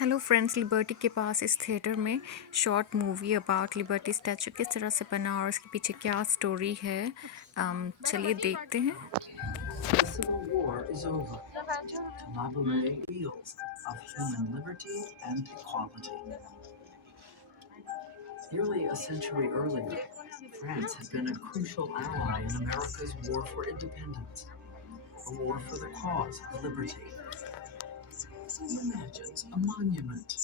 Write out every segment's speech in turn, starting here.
Hello friends, liberty के पास इस theatre में short movie about liberty statue किस तरह से बना और उसके पीछे क्या स्टोरी है। चलिए देखते हैं। The Civil War is over. Labourie wheels of human liberty and equality. Nearly a century earlier, France had been a crucial ally in America's war for independence, a war for the cause of liberty. He imagines a monument,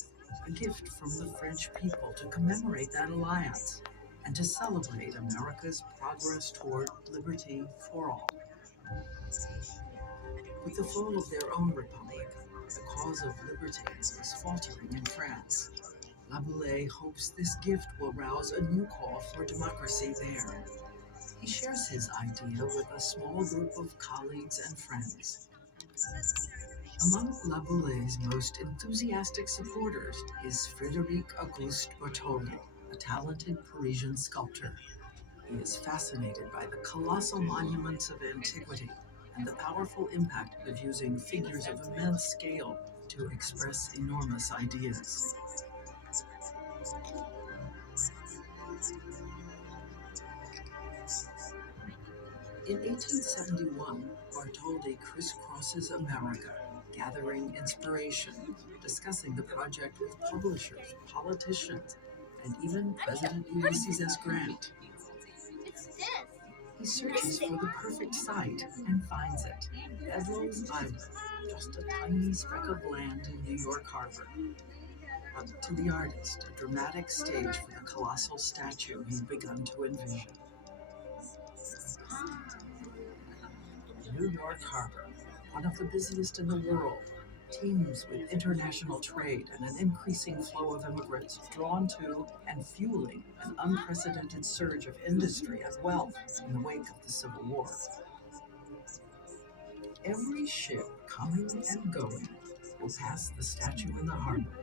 a gift from the French people to commemorate that alliance and to celebrate America's progress toward liberty for all. With the fall of their own republic, the cause of liberty is faltering in France. Laboulaye hopes this gift will rouse a new call for democracy there. He shares his idea with a small group of colleagues and friends. Among Laboulay's most enthusiastic supporters is Frédéric Auguste Bartholdi, a talented Parisian sculptor. He is fascinated by the colossal monuments of antiquity and the powerful impact of using figures of immense scale to express enormous ideas. In 1871, Bartholdi crisscrosses America, gathering inspiration, discussing the project with publishers, politicians, and even President Ulysses S. Grant. He searches for the perfect site and finds it, Bedloe's Island, just a tiny speck of land in New York Harbor. But to the artist, a dramatic stage for the colossal statue he's begun to envision. New York Harbor, one of the busiest in the world, teems with international trade and an increasing flow of immigrants drawn to and fueling an unprecedented surge of industry and wealth in the wake of the Civil War. Every ship coming and going will pass the statue in the harbor.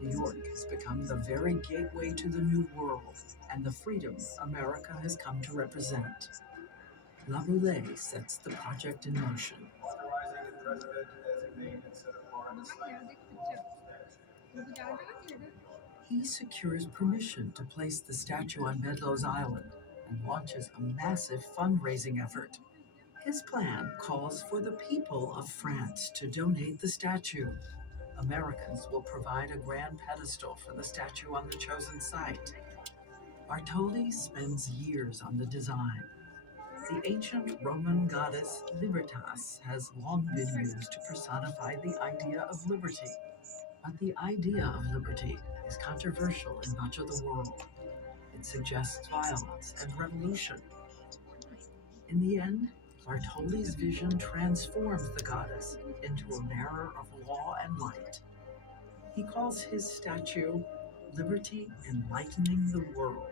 New York has become the very gateway to the New World and the freedom America has come to represent. Laboulaye sets the project in motion. Authorizing the president to designate and set apart a site for the statue. He secures permission to place the statue on Bedloe's Island and launches a massive fundraising effort. His plan calls for the people of France to donate the statue. Americans will provide a grand pedestal for the statue on the chosen site. Bartholdi spends years on the design. The ancient Roman goddess Libertas has long been used to personify the idea of liberty. But the idea of liberty is controversial in much of the world. It suggests violence and revolution. In the end, Bartholdi's vision transforms the goddess into a bearer of law and light. He calls his statue Liberty Enlightening the World.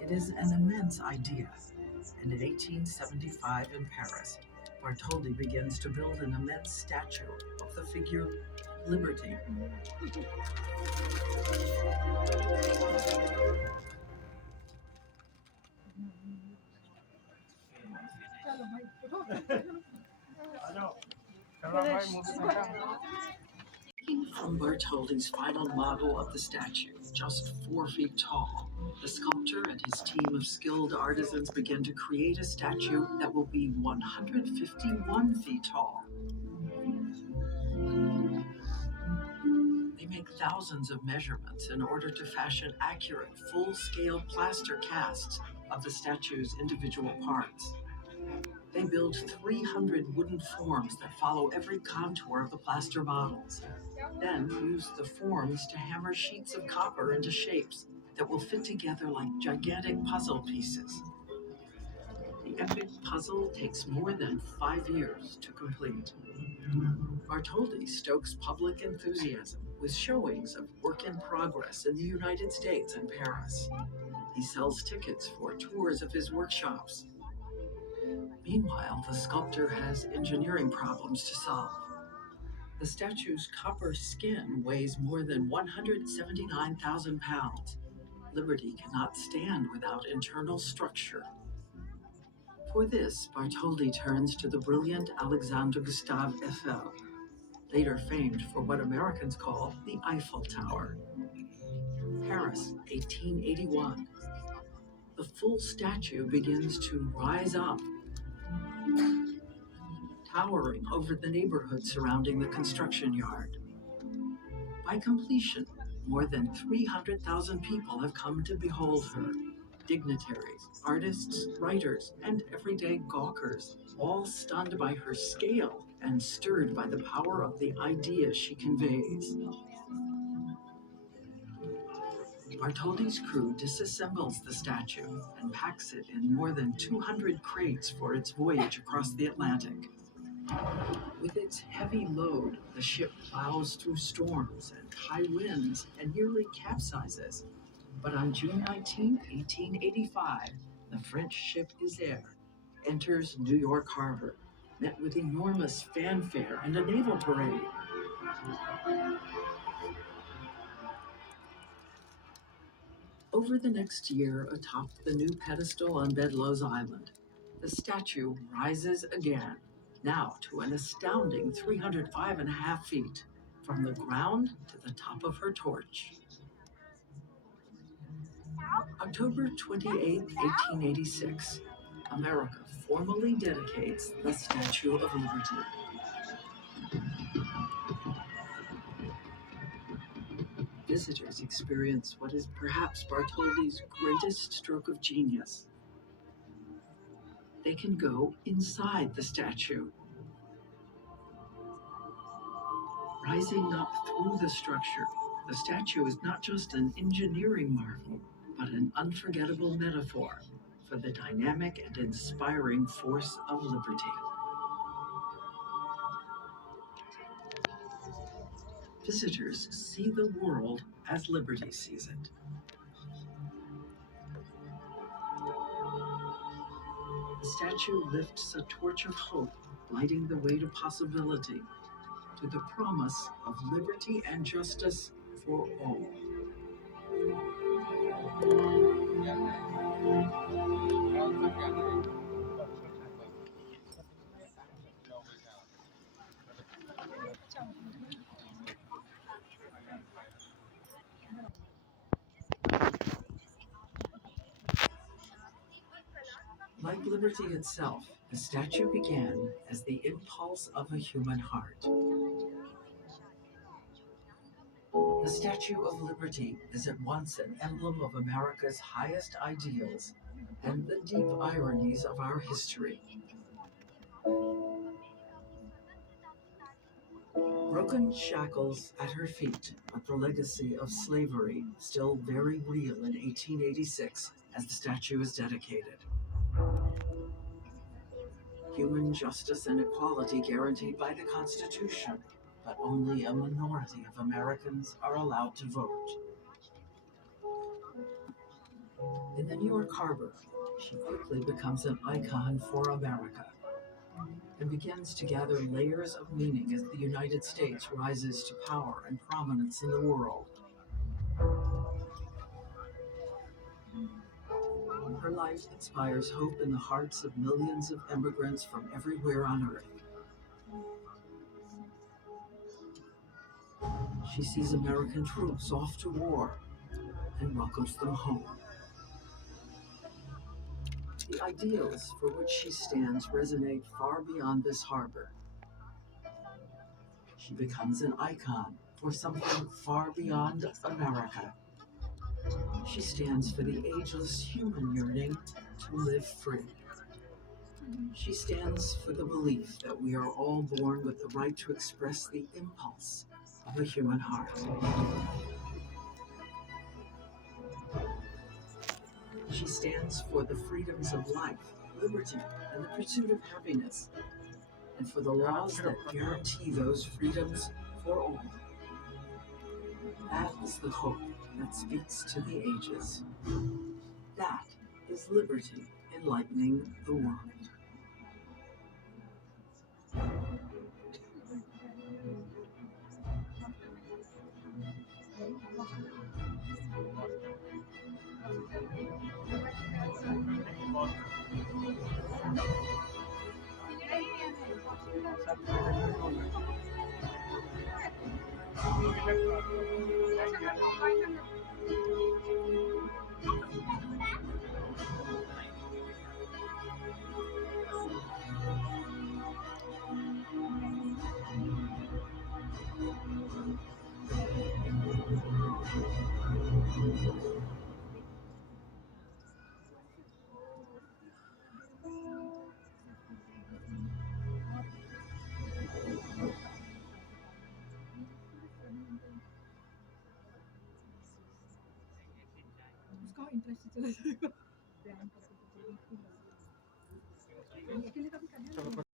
It is an immense idea, and in 1875 in Paris, Bartholdi begins to build an immense statue of the figure Liberty. From Bartholdi's final model of the statue, just 4 feet tall, the sculptor and his team of skilled artisans begin to create a statue that will be 151 feet tall. They make thousands of measurements in order to fashion accurate, full-scale plaster casts of the statue's individual parts. They build 300 wooden forms that follow every contour of the plaster models, then use the forms to hammer sheets of copper into shapes that will fit together like gigantic puzzle pieces. The epic puzzle takes more than 5 years to complete. Bartholdi stokes public enthusiasm with showings of work in progress in the United States and Paris. He sells tickets for tours of his workshops. Meanwhile, the sculptor has engineering problems to solve. The statue's copper skin weighs more than 179,000 pounds. Liberty cannot stand without internal structure. For this, Bartholdi turns to the brilliant Alexandre Gustave Eiffel. later famed for what Americans call the Eiffel Tower. Paris, 1881. The full statue begins to rise up, towering over the neighborhood surrounding the construction yard. By completion, more than 300,000 people have come to behold her. Dignitaries, artists, writers, and everyday gawkers, all stunned by her scale and stirred by the power of the ideas she conveys. Bartholdi's crew disassembles the statue and packs it in more than 200 crates for its voyage across the Atlantic. With its heavy load, the ship plows through storms and high winds and nearly capsizes. But on June 19, 1885, the French ship Isère enters New York Harbor, met with enormous fanfare and a naval parade. Over the next year, atop the new pedestal on Bedloe's Island, the statue rises again, now to an astounding 305.5 feet, from the ground to the top of her torch. October 28, 1886, America formally dedicates the Statue of Liberty. Visitors experience what is perhaps Bartholdi's greatest stroke of genius. They can go inside the statue. Rising up through the structure, the statue is not just an engineering marvel, but an unforgettable metaphor for the dynamic and inspiring force of liberty. Visitors see the world as liberty sees it. The statue lifts a torch of hope, lighting the way to possibility, to the promise of liberty and justice for all. Like liberty itself, the statue began as the impulse of a human heart. The Statue of Liberty is at once an emblem of America's highest ideals and the deep ironies of our history. Broken shackles at her feet, but the legacy of slavery still very real in 1886 as the statue is dedicated. Human justice and equality guaranteed by the Constitution, but only a minority of Americans are allowed to vote. In the New York Harbor, she quickly becomes an icon for America and begins to gather layers of meaning as the United States rises to power and prominence in the world. Her life inspires hope in the hearts of millions of immigrants from everywhere on earth. She sees American troops off to war and welcomes them home. The ideals for which she stands resonate far beyond this harbor. She becomes an icon for something far beyond America. She stands for the ageless human yearning to live free. She stands for the belief that we are all born with the right to express the impulse of a human heart. She stands for the freedoms of life, liberty, and the pursuit of happiness, and for the laws that guarantee those freedoms for all. That is the hope that speaks to the ages. That is liberty enlightening the world. उसका interest चला जाएगा।